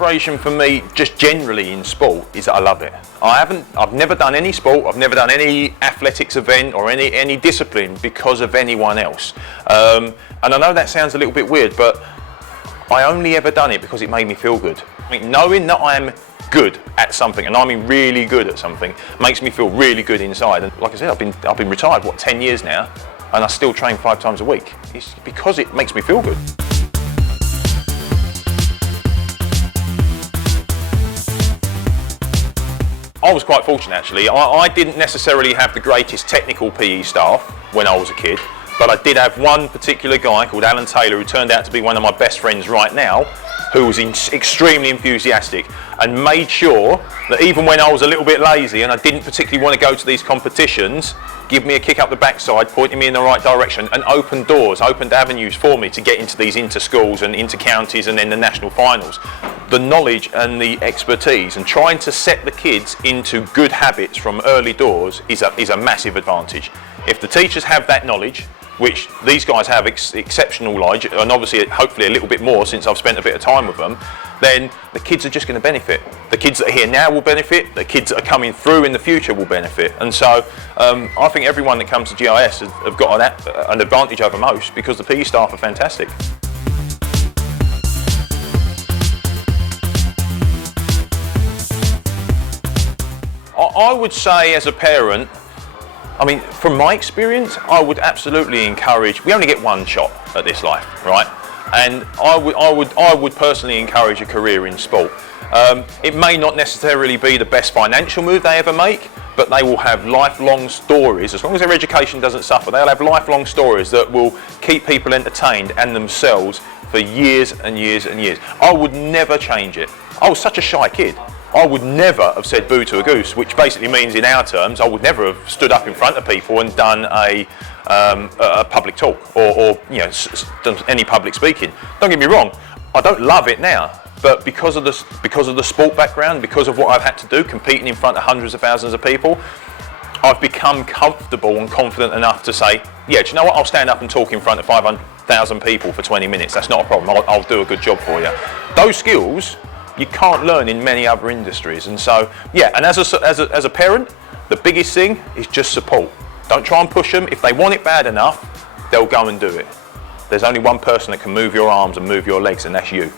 inspiration for me, just generally in sport, is that I love it. I've never done any sport, I've never done any athletics event or any discipline because of anyone else. And I know that sounds a little bit weird, but I only ever done it because it made me feel good. I mean, knowing that I am good at something, and I mean really good at something, makes me feel really good inside. And like I said, I've been retired, 10 years now, and I still train 5 times a week. It's because it makes me feel good. I was quite fortunate actually. I didn't necessarily have the greatest technical PE staff when I was a kid, but I did have one particular guy called Alan Taylor, who turned out to be one of my best friends right now, who was extremely enthusiastic and made sure that even when I was a little bit lazy and I didn't particularly want to go to these competitions, give me a kick up the backside, pointing me in the right direction, and opened doors, opened avenues for me to get into these inter-schools and inter-counties and then the national finals. The knowledge and the expertise and trying to set the kids into good habits from early doors is a massive advantage. If the teachers have that knowledge, which these guys have exceptional knowledge, and obviously hopefully a little bit more since I've spent a bit of time with them, then the kids are just going to benefit. The kids that are here now will benefit, the kids that are coming through in the future will benefit. And so I think everyone that comes to GIS have got an advantage over most because the PE staff are fantastic. I would say as a parent, I mean, from my experience, I would absolutely encourage, we only get one shot at this life, right? And I would personally encourage a career in sport. It may not necessarily be the best financial move they ever make, but they will have lifelong stories. As long as their education doesn't suffer, they'll have lifelong stories that will keep people entertained and themselves for years and years and years. I would never change it. I was such a shy kid. I would never have said boo to a goose, which basically means in our terms, I would never have stood up in front of people and done a public talk or you know, done any public speaking. Don't get me wrong, I don't love it now, but because of the sport background, because of what I've had to do, competing in front of hundreds of thousands of people, I've become comfortable and confident enough to say, yeah, do you know what, I'll stand up and talk in front of 500,000 people for 20 minutes. That's not a problem, I'll do a good job for you. Those skills you can't learn in many other industries. And so, yeah, and as a parent, the biggest thing is just support. Don't try and push them. If they want it bad enough, they'll go and do it. There's only one person that can move your arms and move your legs, and that's you.